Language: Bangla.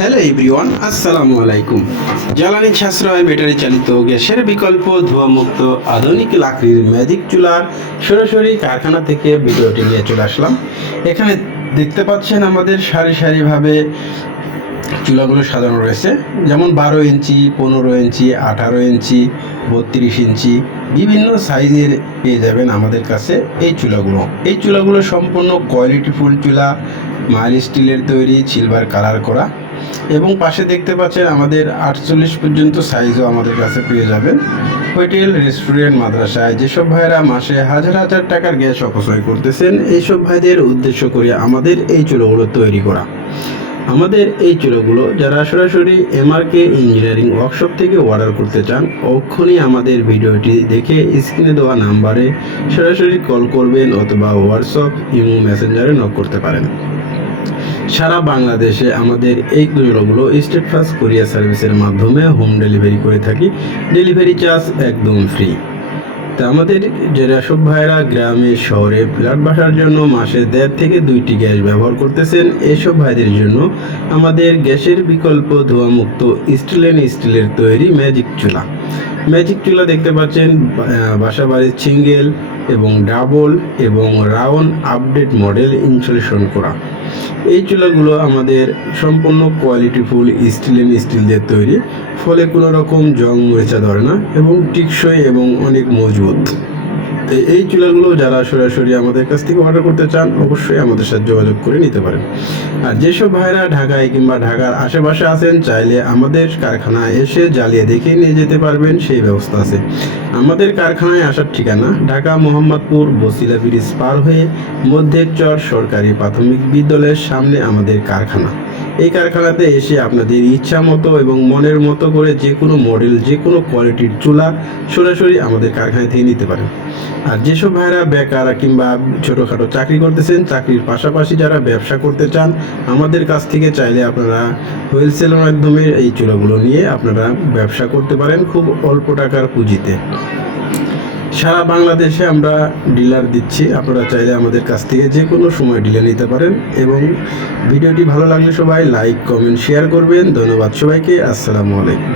হ্যালো এভরিওয়ান, আসসালামু আলাইকুম। জ্বালানি সাশ্রয় ব্যাটারি চালিত গ্যাসের বিকল্প ধোঁয়ামুক্ত আধুনিক লাকড়ির ম্যাজিক চুলার সরাসরি কারখানা থেকে ভিডিওটি নিয়ে চলে আসলাম। এখানে দেখতে পাচ্ছেন আমাদের সারি সারিভাবে চুলাগুলো সাজানো রয়েছে, যেমন 12 ইঞ্চি, 15 ইঞ্চি, 18 ইঞ্চি, 32 ইঞ্চি, বিভিন্ন সাইজের পেয়ে যাবেন আমাদের কাছে এই চুলাগুলো সম্পূর্ণ কোয়ালিটিফুল চুলা, মাইল স্টিলের তৈরি, সিলভার কালার করা, এবং পাশে দেখতে পাচ্ছেন আমাদের 48 পর্যন্ত সাইজও আমাদের কাছে পেয়ে যাবেন। হোটেল, রেস্টুরেন্ট, মাদ্রাসায় যেসব ভাইরা মাসে হাজার হাজার টাকার গ্যাস অপচয় করতেছেন, এইসব ভাইদের উদ্দেশ্য করে আমাদের এই চুলাগুলো তৈরি করা। আমাদের এই চুলাগুলো যারা সরাসরি এমআরকে ইঞ্জিনিয়ারিং ওয়ার্কশপ থেকে অর্ডার করতে চান, অক্ষণই আমাদের ভিডিওটি দেখে স্ক্রিনে দেওয়া নাম্বারে সরাসরি কল করবেন অথবা হোয়াটসঅ্যাপ, ইমো, মেসেঞ্জারে নক করতে পারেন। সারা বাংলাদেশে আমাদের এই চুলাগুলো স্টেট ফাস্ট কুরিয়ার সার্ভিসের মাধ্যমে হোম ডেলিভারি করে থাকি। ডেলিভারি চার্জ একদম ফ্রি। তা আমাদের যারা সব ভাইরা গ্রামে শহরে ফ্ল্যাট বাসার জন্য মাসে 1.5 থেকে 2টি গ্যাস ব্যবহার করতেছেন, এইসব ভাইদের জন্য আমাদের গ্যাসের বিকল্প ধোঁয়ামুক্ত স্টিলের তৈরি ম্যাজিক চুলা দেখতে পাচ্ছেন। বাসা বাড়ির সিঙ্গেল এবং ডাবল এবং রাউন্ড আপডেট মডেল ইনস্টলেশন করা এই চুলাগুলো আমাদের সম্পূর্ণ কোয়ালিটিফুল স্টিল দিয়ে তৈরি, ফলে কোনো রকম জং মরিচা ধরে না এবং টিকসই এবং অনেক মজবুত। এই চুলাগুলো যারা সরাসরি আমাদের কাছ থেকে অর্ডার করতে চান, অবশ্যই আমাদের সাথে যোগাযোগ করে নিতে পারেন। আর যেসব ভাইরা ঢাকায় কিংবা ঢাকার আশেপাশে আছেন, চাইলে আমাদের কারখানায় এসে জ্বালিয়ে দেখে নিয়ে যেতে পারবেন, সেই ব্যবস্থা আছে। আমাদের কারখানায় আসার ঠিকানা ঢাকা মোহাম্মদপুর বসিলা ব্রিজ পার হয়ে মধ্যের চর সরকারি প্রাথমিক বিদ্যালয়ের সামনে আমাদের কারখানা। এই কারখানাতে এসে আপনাদের ইচ্ছা মতো এবং মনের মতো করে যে কোনো মডেল, যে কোনো কোয়ালিটির চুলা সরাসরি আমাদের কারখানা থেকে নিতে পারেন। আর যেসব ভাইরা বেকার কিংবা ছোটোখাটো চাকরি করতেছেন, চাকরির পাশাপাশি যারা ব্যবসা করতে চান, আমাদের কাছ থেকে চাইলে আপনারা হোলসেলের মাধ্যমে এই চুলাগুলো নিয়ে আপনারা ব্যবসা করতে পারেন খুব অল্প টাকার পুঁজিতে। সারা বাংলাদেশে আমরা ডিলার দিচ্ছি, আপনারা চাইলে আমাদের কাছ থেকে যে কোনো সময় ডিলার নিতে পারেন। এবং ভিডিওটি ভালো লাগলে সবাই লাইক, কমেন্ট, শেয়ার করবেন। ধন্যবাদ সবাইকে। আসসালামু আলাইকুম।